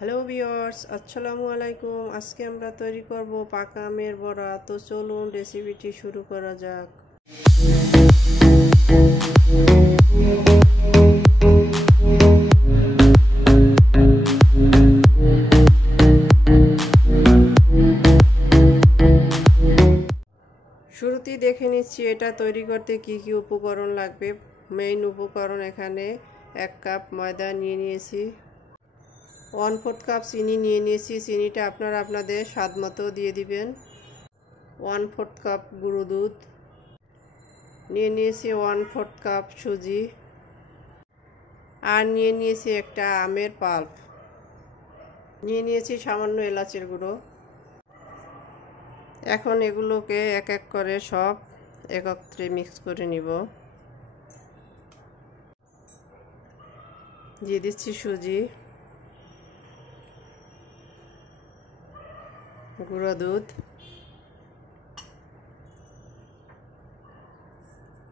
Hello viewers, আসসালামু আলাইকুম। আজকে আমরা তৈরি করব পাকা আমের বড়া। তো চলুন রেসিপিটি শুরু করা যাক। শুরুতেই দেখে নিচ্ছি এটা তৈরি করতে কি কি উপকরণ লাগবে। মেইন উপকরণ এখানে 1 কাপ ময়দা নিয়ে নিয়েছি, 1/4 কাপ চিনি নিয়ে নিয়েছি। চিনিটা আপনারা আপনাদের স্বাদ মতো দিয়ে দিবেন। 1/4 কাপ গুঁড়ো দুধ নিয়ে নিয়েছি, 1/4 কাপ সুজি, আর নিয়ে নিয়েছি একটা আমের পাল্প, নিয়ে নিয়েছি সামান্য এলাচের গুঁড়ো। এখন এগুলোকে এক এক করে সব একত্রে মিক্স করে নিব। দিয়ে দিচ্ছি সুজি, গুঁড়ো দুধ,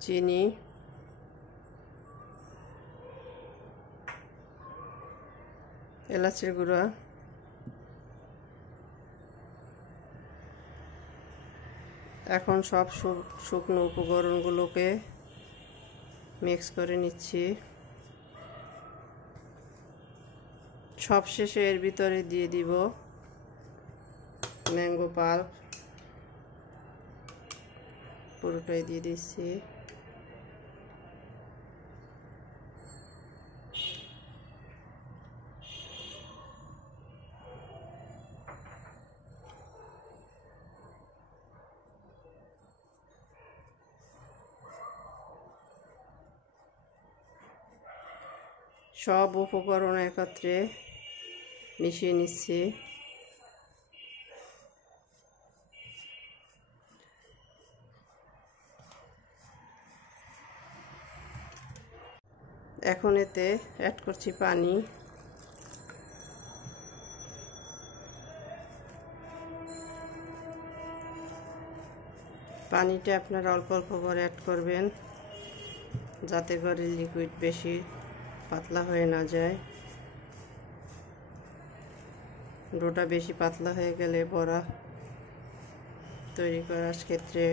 চিনি, এলাচের গুঁড়া, এখন সব শুকনো উপকরণগুলোকে মিক্স করে নিচ্ছি। সবশেষে এর ভিতরে দিয়ে দিব ম্যাঙ্গো পাল্প, পুরোটাই দিয়ে দিচ্ছি। সব উপকরণ একত্রে মিশিয়ে নিচ্ছি। এখন এতে অ্যাড করছি পানি। পানিটা আপনারা অল্প অল্প করে অ্যাড করবেন, যাতে করে লিকুইড বেশি পাতলা হয়ে না যায়। ডোটা বেশি পাতলা হয়ে গেলে বড়া তৈরি করার ক্ষেত্রে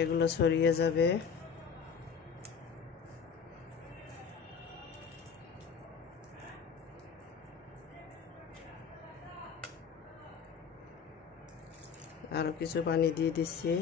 এগুলো ছড়িয়ে যাবে। আরও কিছু পানি দিয়ে দিচ্ছি।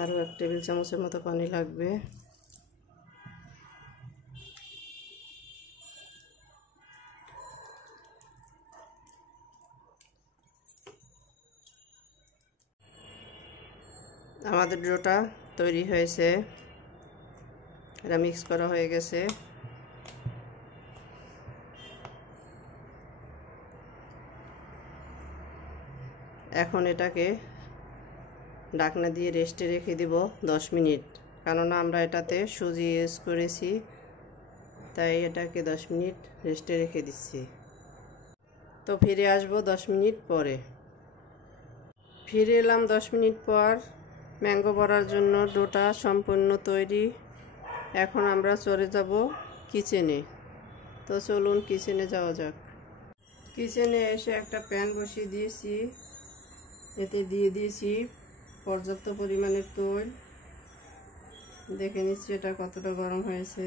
আরও 1 টেবিল চামচের মতো পানি লাগবে। আমাদের ডোটা তৈরি হয়েছে, এটা মিক্স করা হয়ে গেছে। এখন এটাকে ঢাকনা দিয়ে রেস্টে রেখে দিব 10 মিনিট, কেননা আমরা এটাতে সুজি ইউজ করেছি, তাই এটাকে 10 মিনিট রেস্টে রেখে দিচ্ছি। তো ফিরে আসব 10 মিনিট পরে। ফিরে এলাম 10 মিনিট পর। ম্যাঙ্গো বড়ার জন্য ডোটা সম্পূর্ণ তৈরি। এখন আমরা চলে যাব কিচেনে। তো চলুন কিচেনে যাওয়া যাক। কিচেনে এসে একটা প্যান বসিয়ে দিয়েছি, এতে দিয়ে দিয়েছি পর্যাপ্ত পরিমাণের তেল। দেখে নিচ্ছি এটা কতটা গরম হয়েছে।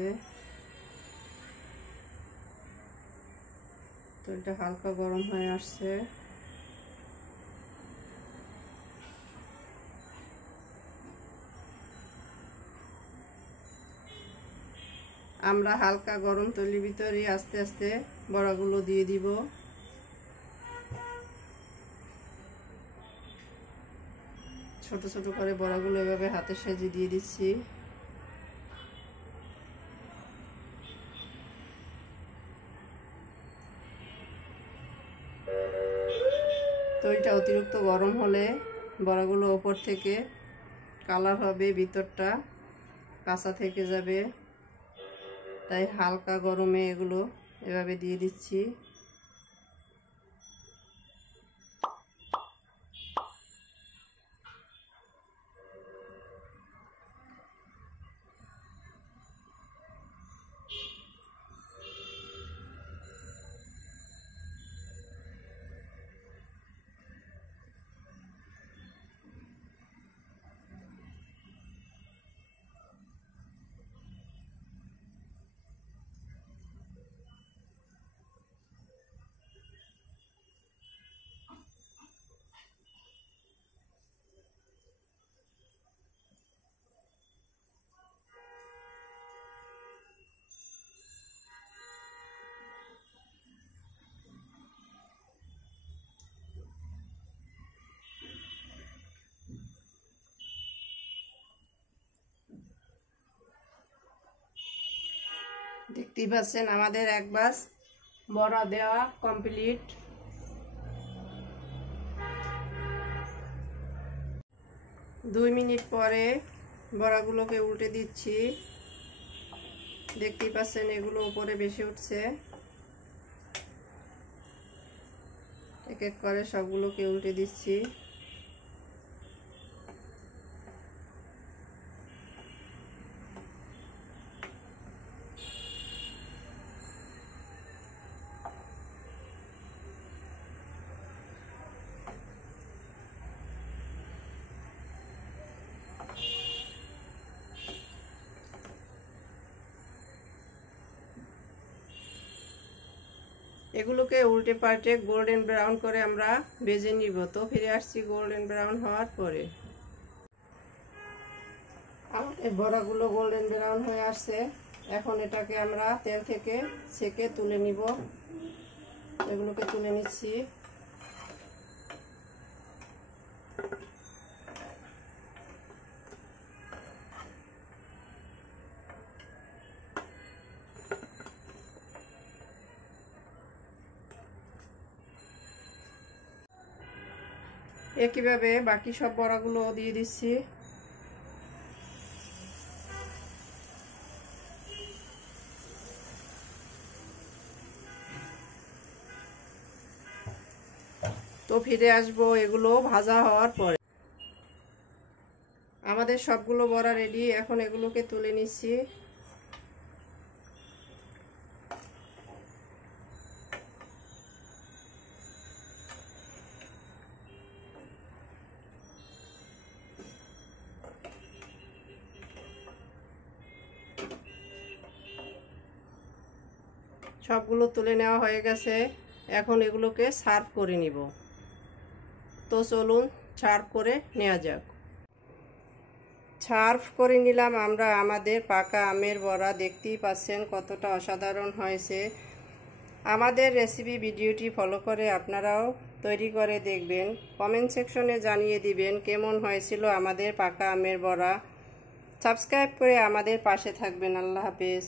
তেলটা হালকা গরম হয়ে আসছে। আমরা হালকা গরম তেলের ভিতরে আস্তে আস্তে বড়াগুলো দিয়ে দিব। ছোট ছোট করে বড়াগুলো এভাবে হাতের সাহায্যে দিয়ে দিচ্ছি। তো এটা অতিরিক্ত গরম হলে বড়াগুলো ওপর থেকে কালার হবে, ভিতরটা কাঁচা থেকে যাবে। তাই হালকা গরমে এগুলো এভাবে দিয়ে দিচ্ছি। দেখতেই পাচ্ছেন আমাদের এক বাস বড়া দেওয়া কমপ্লিট। দুই মিনিট পরে বড়াগুলোকে উল্টে দিচ্ছি। দেখতেই পাচ্ছেন এগুলো উপরে বেশি উঠছে। এক এক করে সবগুলোকে উল্টে দিচ্ছি। এগুলোকে উল্টে পাল্টে গোল্ডেন ব্রাউন করে আমরা ভেজে নিব। তো ফিরে আসছি গোল্ডেন ব্রাউন হওয়ার পরে। এই বড়াগুলো গোল্ডেন ব্রাউন হয়ে আসছে। এখন এটাকে আমরা তেল থেকে ছেঁকে তুলে নিব। এগুলোকে তুলে নিচ্ছি। একইভাবে বাকি সব বড়াগুলো দিয়ে দিচ্ছি। তো ফিরে আসবো এগুলো ভাজা হওয়ার পরে। আমাদের সবগুলো বড়া রেডি। এখন এগুলোকে তুলে নিচ্ছি। সবগুলো তুলে নেওয়া হয়ে গেছে। এখন এগুলোকে সার্ভ করে নিব। তো চলুন সার্ভ করে নেওয়া যাক। সার্ভ করে নিলাম আমরা আমাদের পাকা আমের বড়া। দেখতেই পাচ্ছেন কতটা অসাধারণ হয়েছে। আমাদের রেসিপি ভিডিওটি ফলো করে আপনারাও তৈরি করে দেখবেন। কমেন্ট সেকশনে জানিয়ে দিবেন কেমন হয়েছিল আমাদের পাকা আমের বড়া। সাবস্ক্রাইব করে আমাদের পাশে থাকবেন। আল্লাহ হাফেজ।